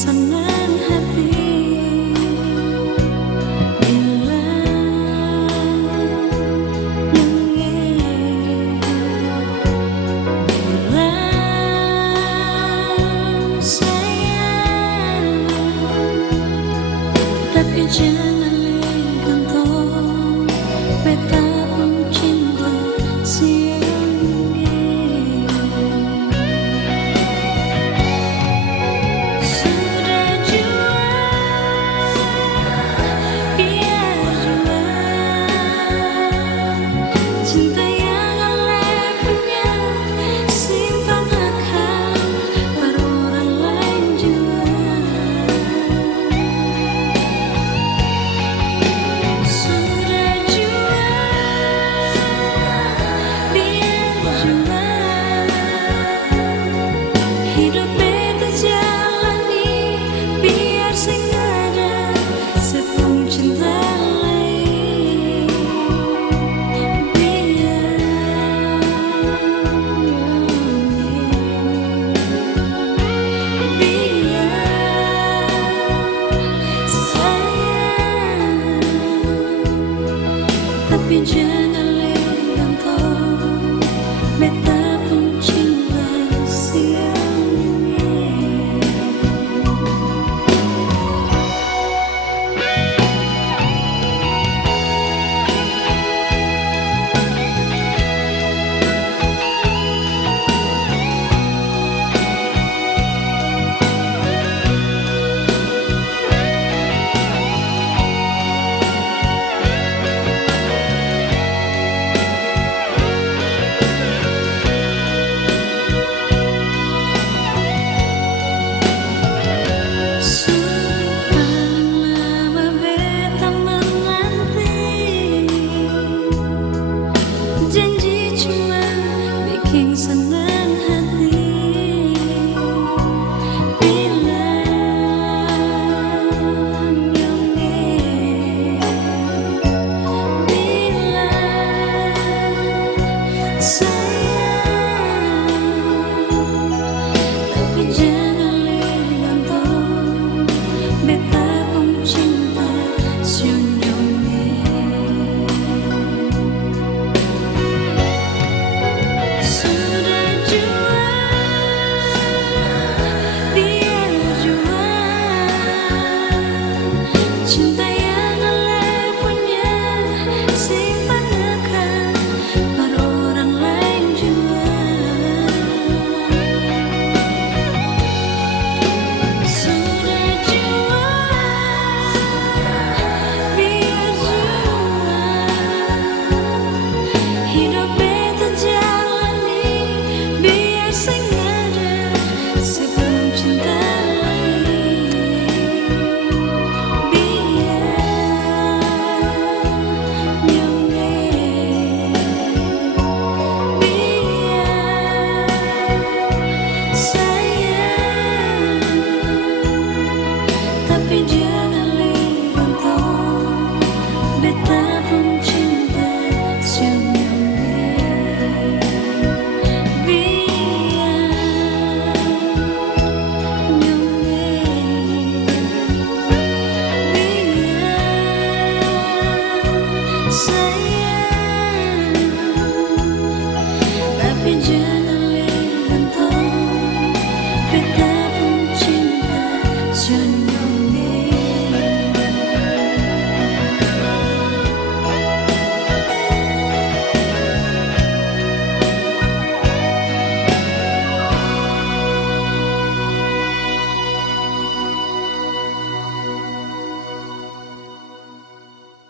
senang hati bila nangis, bila sayang, tapi jangan gantung peta cinta siang. Sudah jua, biar jua cinta yang oleh punya simpan akan pada orang lain jua. Sudah jua, biar jua hidup beta jalani, biar sengaja sepung cinta lain. Biar sayang, tapi jangan gantung beta pun cinta siang. Paling lama beta menanti, janji cuma bikin senang hati. Bila nyongeng, bila sayang, tapi jangan gantung beta pun cinta senyumnya. Sudah jua, biar jua cinta yang oleh punya simpan akan pada orang lain jua. Sudah jua, biar jua hidup beta jalani, biar sengaja sepung cinta lain. Biar nyongeng, biar sayang, tapi jangan gantung beta pun cinta senyumnya. Biar nyongeng, biar sayang, tapi jangan